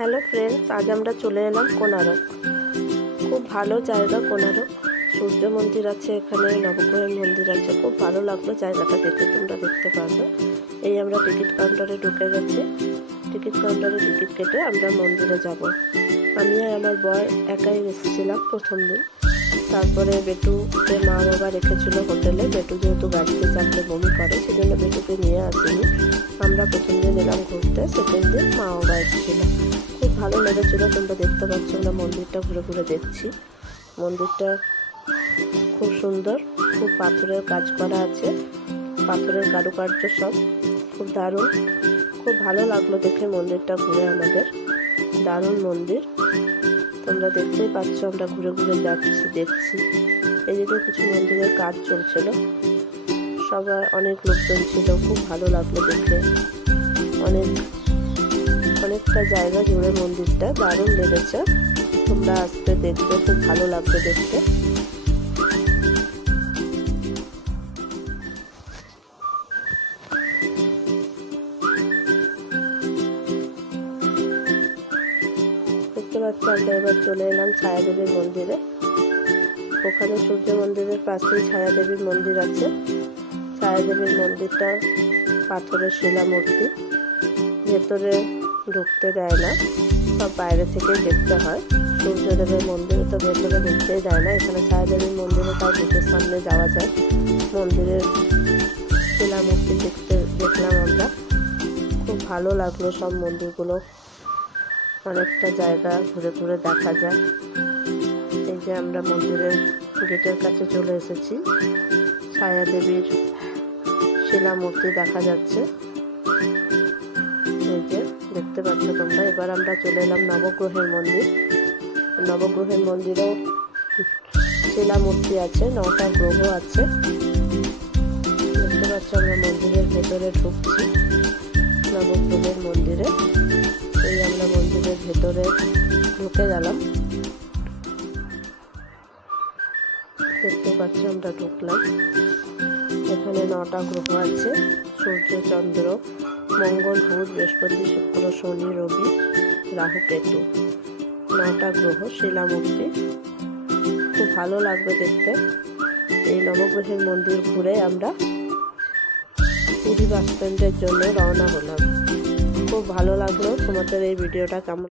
Hello friends, আজ আমরা চলে এলাম কোণারক। খুব ভালো জায়গা কোণারক। সূর্য মন্দির আছে, এখানে নবগ্রহের মন্দির আছে। খুব ভালো লাগলো জায়গাটা দেখে, তোমরা দেখতে পারবে। এই আমরা টিকিট কাউন্টারে ঢুকে গেছি। টিকিট কাউন্টারে টিকিট কেটে আমরা মন্দিরে যাব। আমি আর আমার বর একাই এসেছিলাম প্রথম দিন। তারপরে বেটুকে মা বাবা রেখেছিল হোটেলে। বেটু যেহেতু গাড়িতে চাপলে বমি করে, সেজন্য বেটুকে নিয়ে আসিনি। আমরা প্রথম দিন এলাম ঘুরতে, সেকেন্ড দিন মা বাবা এসেছিল। খুব ভালো লেগেছিল। তোমরা দেখতে পাচ্ছ, আমরা মন্দিরটা ঘুরে ঘুরে দেখছি। মন্দিরটা খুব সুন্দর, খুব পাথরের কাজ করা আছে, পাথরের কারুকার্য সব খুব দারুণ। খুব ভালো লাগলো দেখে মন্দিরটা ঘুরে আমাদের। দারুণ মন্দির, তোমরা দেখতেই পাচ্ছ। আমরা ঘুরে ঘুরে যাচ্ছি, দেখছি। এদিকে কিছু মন্দিরের কাজ চলছিল, সবাই অনেক লোকজন ছিল। খুব ভালো লাগলো দেখে। অনেকটা জায়গা জুড়ে মন্দিরটা, দারুণ লেগেছে। তোমরা আসতে দেখবে, খুব ভালো লাগবে দেখতে। দেখতে পাচ্ছ, আমরা এবার চলে এলাম ছায়াদেবীর মন্দিরে। ওখানে সূর্য মন্দিরের পাশেই ছায়াদেবীর মন্দির আছে। ছায়াদেবীর মন্দিরটা পাথরের শিলা মূর্তি, ভেতরে ঢুকতে দেয় না, সব বাইরে থেকে দেখতে হয়। সূর্যদেবের মন্দিরে তো ভেতরে ঢুকতেই দেয় না। এখানে ছায়াদেবীর মন্দিরে তার গেটের সামনে যাওয়া যায়। মন্দিরের শিলা মূর্তি দেখলাম আমরা। খুব ভালো লাগলো সব মন্দিরগুলো। অনেকটা জায়গা ঘুরে ঘুরে দেখা যায়। এই যে আমরা মন্দিরের গেটের কাছে চলে এসেছি। ছায়াদেবীর শিলা মূর্তি দেখা যাচ্ছে, এই যে দেখতে পাচ্ছ তোমরা। এবার আমরা চলে এলাম নবগ্রহের মন্দির। নবগ্রহের মন্দিরেও শিলা মূর্তি আছে, 9টা গ্রহ আছে। দেখতে পাচ্ছ, আমরা মন্দিরের ভেতরে ঢুকছি। নবগ্রহের মন্দিরে এই আমরা মন্দিরের ভেতরে ঢুকে গেলাম। দেখতে পাচ্ছ, আমরা ঢুকলাম। এখানে 9টা গ্রহ আছে, সূর্য, চন্দ্র, মঙ্গল, বুধ, বৃহস্পতি, শুক্র, শনি, রবি, রাহু, কেতু। 9টা গ্রহ, শিলামূর্তি। খুব ভালো লাগবে দেখতে। এই নবগ্রহের মন্দির ঘুরে আমরা পুরী বাস স্ট্যান্ডের জন্য রওনা হলাম। খুব ভালো লাগলো। তোমাদের এই ভিডিওটা কেমন